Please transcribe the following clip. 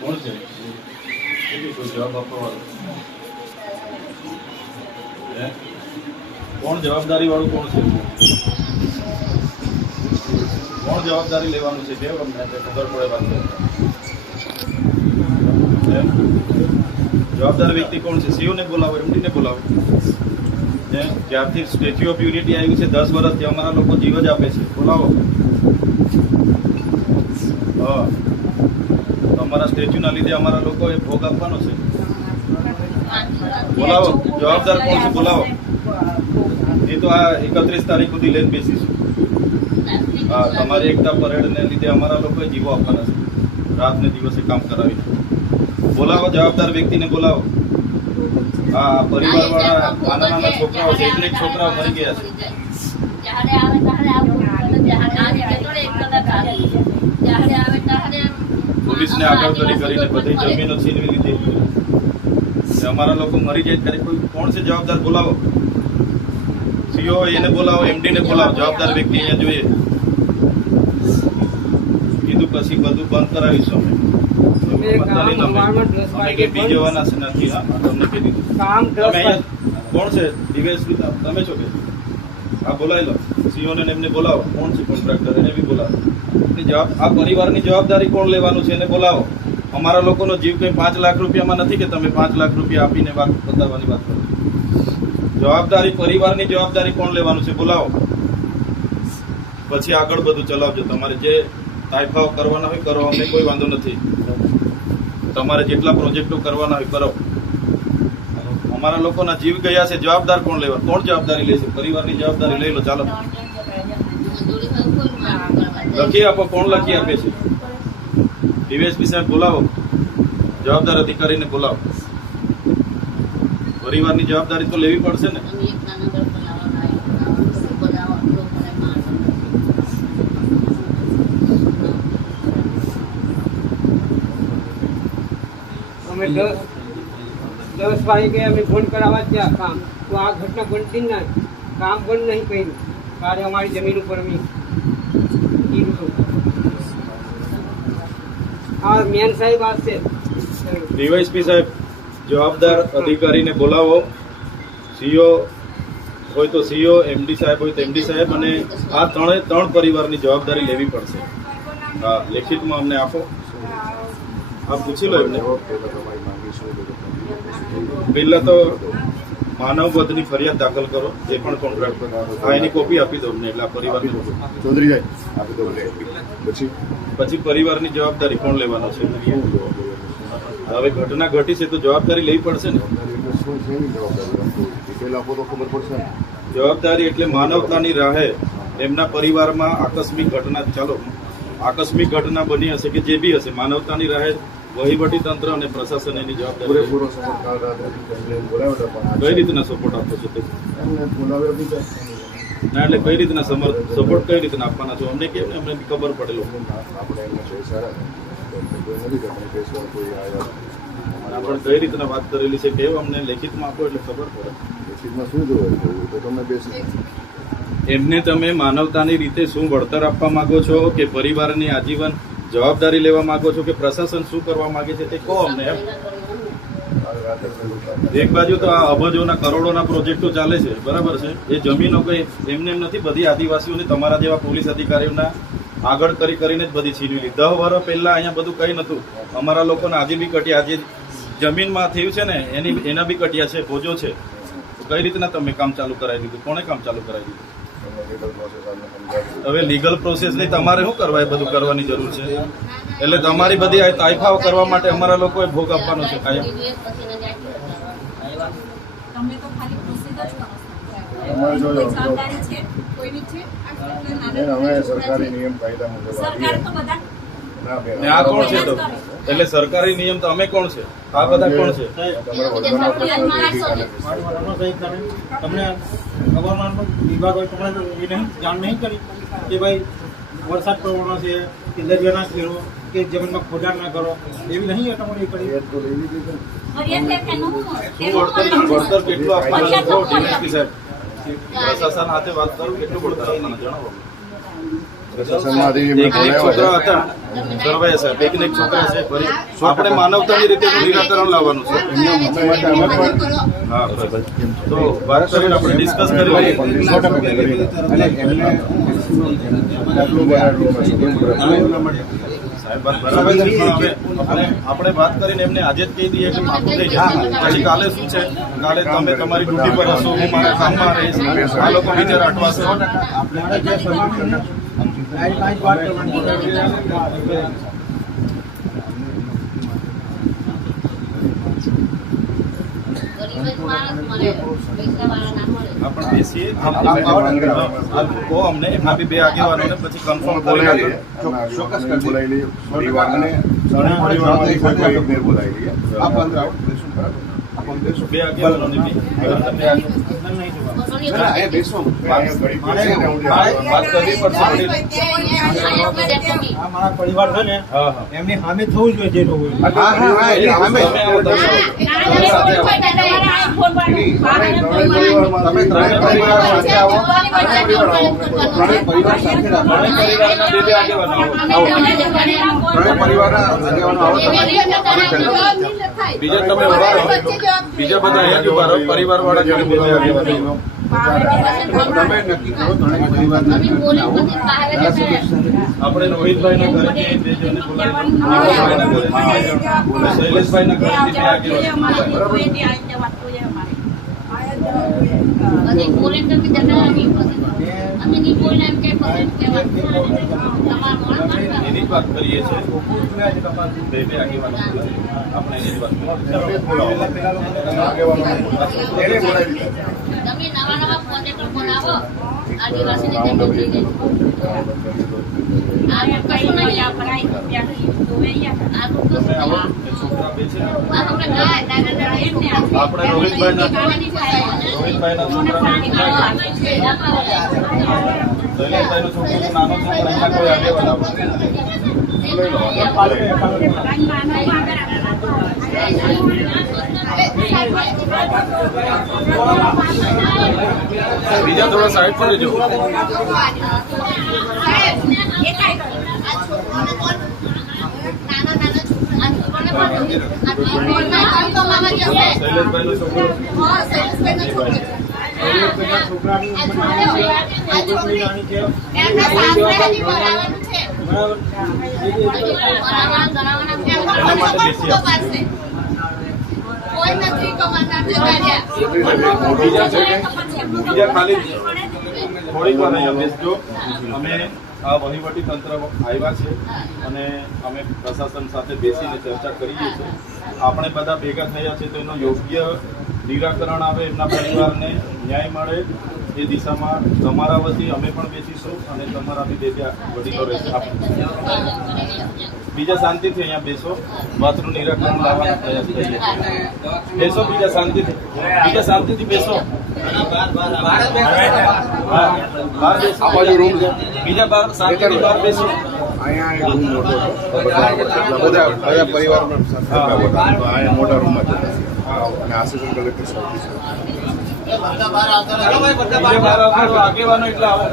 કોણ છે? કોઈ જવાબ આપવા વાળો કોણ? જવાબદારી વાળું કોણ છે? કોણ જવાબદારી લેવાનું છે? કેમ અમને ખબર પડે વાત કરતા? જવાબદાર વ્યક્તિ કોણ છે? સીઓ ને બોલાવો, એમડી ને બોલાવો. જ્યારથી સ્ટેચ્યુ ઓફ યુનિટી આવ્યું છે 10 વર્ષથી અમારા લોકો જીવ જ આપે છે. બોલાવો. હા, અમારા સ્ટેચ્યુના લીધે અમારા લોકોએ ભોગ આપવાનો છે. બોલાવો. જવાબદાર કોણ છે? બોલાવો. એ તો આ 31 તારીખ સુધી લઈને બેસીશું. હા, તમારી એકતા પરેડને લીધે અમારા લોકોએ જીવો આપવાના છે, રાત ને દિવસે કામ કરાવીને. બોલાવો જવાબદાર વ્યક્તિને બોલાવો. હા, પરિવાર વાળા નાના નાના છોકરાઓ છે, એક છોકરાઓ મરી ગયા છે. પોલીસને આગળ કરીને બધી જમીનો છીનવી લીધી. અમારા લોકો મરી જાય ત્યારે કોઈ કોણ છે જવાબદાર? બોલાવો. સીઓ એને બોલાવો, એમડી ને બોલાવો. જવાબદાર વ્યક્તિ અહીંયા જોઈએ. કીધું પછી બધું બંધ કરાવીશું અમે કઈ પી જવાના છે નથી. હા, તમને કહી દીધું. કોણ છે? ડીવાયએસપી તમે છો કે? હા, બોલાવી લો. સીઓ ને એમને બોલાવો. કોણ છે કોન્ટ્રાક્ટર? એને બી બોલાવો. આ પરિવારની જવાબદારી કોણ લેવાનું છે એને બોલાવો. અમારા લોકોનો જીવ કઈ 5 લાખ રૂપિયામાં નથી કે તમે 5 લાખ રૂપિયા આપીને વાત બતાવવાની વાત કરો. જવાબદારી પરિવારની જવાબદારી કોણ લેવાનું છે? બોલાવો. પછી આગળ બધું ચલાવજો. તમારે જે તાઇફાઓ કરવાના હોય કરો, અમને કોઈ વાંધો નથી. તમારે જેટલા પ્રોજેક્ટો કરવાના હોય કરો. અમારા લોકોના જીવ ગયા છે, જવાબદાર કોણ લેવા? કોણ જવાબદારી લેશે? પરિવારની જવાબદારી લઈ લો. ચાલો લખી આપો. કોણ લખી આપે છે? ડીવાયએસપી સાહેબ બોલાવો. જવાબદાર અધિકારીને બોલાવો. પરિવારની જવાબદારી તો લેવી પડશે ને. અમે 10 વાગે અમે ફોન કરાવવા ગયા કામ, તો આ ઘટના બનતી જ ના. કામ બંધ નહીં કર્યું ત્યારે અમારી જમીન ઉપર અમે કીધું. હા, મેન સાહેબ આવશે. ડીવાયએસપી સાહેબ જવાબદાર અધિકારીને બોલાવો. સીઓ હોય તો સીઓ, એમડી સાહેબ હોય તો એમડી સાહેબ, અને આ ત્રણ પરિવારની જવાબદારી લેવી પડશે. હા, લેખિતમાં અમને આપો. આપ પૂછી લો એમને. પહેલા તો માનવ વધની ફરિયાદ દાખલ કરો. જે પણ કોન્ટ્રાક્ટ એની કોપી આપી દો અમને. એટલે આ પરિવારની ચૌધરી આપી દો. પછી પરિવારની જવાબદારી કોણ લેવાનો છે? હવે ઘટના ઘટી છે તો જવાબદારી લેવી પડશે ને. જવાબદારી એટલે માનવતાની રાહે એમના પરિવારમાં આકસ્મિક ઘટના, ચાલો આકસ્મિક ઘટના બની હશે કે જે બી હશે, માનવતાની રાહે વહીવટી તંત્ર અને પ્રશાસન એની જવાબદારી. કઈ રીતના સપોર્ટ આપો છો? ના, એટલે કઈ રીતના સપોર્ટ કઈ રીતના આપવાના છો અમને? કેમ અમને ખબર પડેલો આપણે કઈ રીતના વાત કરેલી છે કેમ અમને લેખિતમાં આપો એટલે ખબર પડે. એમને તમે માનવતાની રીતે શું વળતર આપવા માંગો છો, કે પરિવારની આજીવન જવાબદારી લેવા માંગો છો, કે પ્રશાસન શું કરવા માંગે છે તે કહો અમને. એમ એક બાજુ તો આ અબજોના કરોડોના પ્રોજેક્ટો ચાલે છે, બરાબર છે. એ જમીનો કઈ એમને એમ નથી. બધી આદિવાસીઓને તમારા જેવા પોલીસ અધિકારીઓના આગળ કરીને જ બધી છીનવી લીધી. 10 વર્ષ પહેલા અહીંયા બધું કઈ નતું. અમારા લોકોને આજે બી કટ્યા, આજે જમીનમાં થયું છે ને એના બી કટ્યા છે, ભોજો છે. કઈ રીતના તમે કામ ચાલુ કરાવી દીધું? કોણે કામ ચાલુ કરાવી દીધું? હવે લીગલ પ્રોસેસ નહીં, તમારે શું કરવા? એ બધું કરવાની જરૂર છે. એટલે તમારી બધી આ તાઇફાઓ કરવા માટે અમારા લોકોએ ભોગ આપવાનો છે કાયમ. સરકારી નિયમ કાયદા મુજબ આ કોણ છે? તો એટલે સરકારી નિયમ તો અમે કોણ છે? આ બધા કોણ છે? તમને હવામાન વિભાગ હોય તમને એ નહીં જાણ નહીં કરી કે ભાઈ વરસાદ પડવાનો છે કે દરિયો ના ખેડો કે જમીનમાં ખોદાણ ના કરો, એવી નહીં તમારે કરી. વળતર કેટલું આપવાનું? ડીવાયએસપી સાહેબ પ્રશાસન સાથે વાત કરું, કેટલું વળતર આપવાના જણાવો. પ્રશાસનમાંથી એમને એક છોકરા બોલાવ્યા હતા સરવાયા સાહેબ, એક ને એક છોકરા છે. ફરી આપણે માનવતાની રીતે નિરાકરણ લાવવાનું છે. છે. અમે પણ હા બરાબર. તો વાત કરીને આપણે ડિસ્કસ કરી લઈએ. 100% કરી. અને એમને આટલું બનાવેલું છે. સાહેબ વાત બરાબર છે, પણ હવે આપણે વાત કરીને એમને આજે જ કહી દઈએ કે માફું થઈ જાય. પછી કાલે શું છે, કાલે તમે તમારી ડ્યુટી પર હશો, હું મારા કામમાં રહીશ, આ લોકો બિચારા અટવાશે. આપણે જે સમાન છે ને, આ જ વાત કરવાની છે. આપણે બેસીએ, કહો અમને, એમના બી 2 આગેવાનોને પછી કન્ફર્મ કરી બોલાવી લઈએ. ચોક્કસ બોલાવી લઈએ પરિવારને પરિવારમાંથી કોઈ એકને બોલાવી લઈએ. આપ અંદર આવો, બેસો બરાબર. આપ અંદર બેસો. 2 આગેવાનોને બી અહીંયા બેસો. અહીંયા ઘડી બેસીને હું વાત કરવી પડશે. આ મારા પરિવાર છે ને, હા હા એમની સામે થવું જોઈએ જે થવું હોય. હા હા હા એટલે અમે તમે આવો તો તમે ત્રણેય પરિવાર સાથે આવો. ત્રણેય પરિવાર સાથે રાખો. પરિવારના 2 આગેવાનો આવો. ત્રણેય પરિવારના આગેવાનો આવો. બીજા તમે ઉભા રહો. બીજા બધા અહીંયા જ ઉભા રહો. પરિવાર વાળા જોડે 2 આગેવાનો. તમે નક્કી કરો ત્રણેય પરિવારના આપણે રોહિતભાઈના ઘરેથી 2 જણને બોલાવીએ. શૈલેષભાઈના ઘરેથી 2 આગેવાનો. એની જ વાત કરીએ છીએ. 2 આગેવાનો બોલાવીએ. આપણે એની જ વાત કરીએ. આગેવાનો એને બોલાવી દીધા. તમે નવા નવા પ્રોજેક્ટ બનાવો આદિવાસીની જમીન થઈ ગઈ આ કશું નહીં આ પરાઈ આ તો તમે આવો. આ એ છોકરા બે છે ને, આપણે દાદા એમને આપણે રોહિતભાઈના છોકરાને શૈલેષભાઈનો છોકરો તો નાનો છે, પણ એના કોઈ આગેવાન આવે. બીજા થોડા સાઈડ પર રહેજો. શૈલેષભાઈનો છોકરો છોકરાની નાની છે. એના માટે બેસી આવો. બીજા ખાલી થોડીક વાર અહીંયા બેસજો. અમે આ વહીવટી તંત્ર આવ્યા છે અને અમે પ્રશાસન સાથે બેસીને ચર્ચા કરીએ છીએ. આપણે બધા ભેગા થયા છે તો એનો યોગ્ય નિરાકરણ આવે, એમના પરિવારને ન્યાય મળે એ દિશામાં તમારા વતી અમે પણ બેસીશું અને તમારા બી 2 વડીલો રહેશે. બીજા શાંતિથી અહીંયા બેસો. વાતનું નિરાકરણ લાવવાનો પ્રયાસ કરીએ છીએ. બેસો બીજા શાંતિથી. બીજા શાંતિથી બેસો. બહાર બેસો. આ બાજુ રૂમ છે. બીજા બહાર શાંતિથી બહાર બેસો. અહીંયા એક રૂમ મોટો હતો. બધા પરિવારમાં સાથે બેઠા હતા. તો અહીંયા મોટા રૂમમાં જતા અને આસિસ્ટન્ટ કલેક્ટર સાહેબ છે. બીજા બહાર આવતા આગેવાનો એટલે આવો.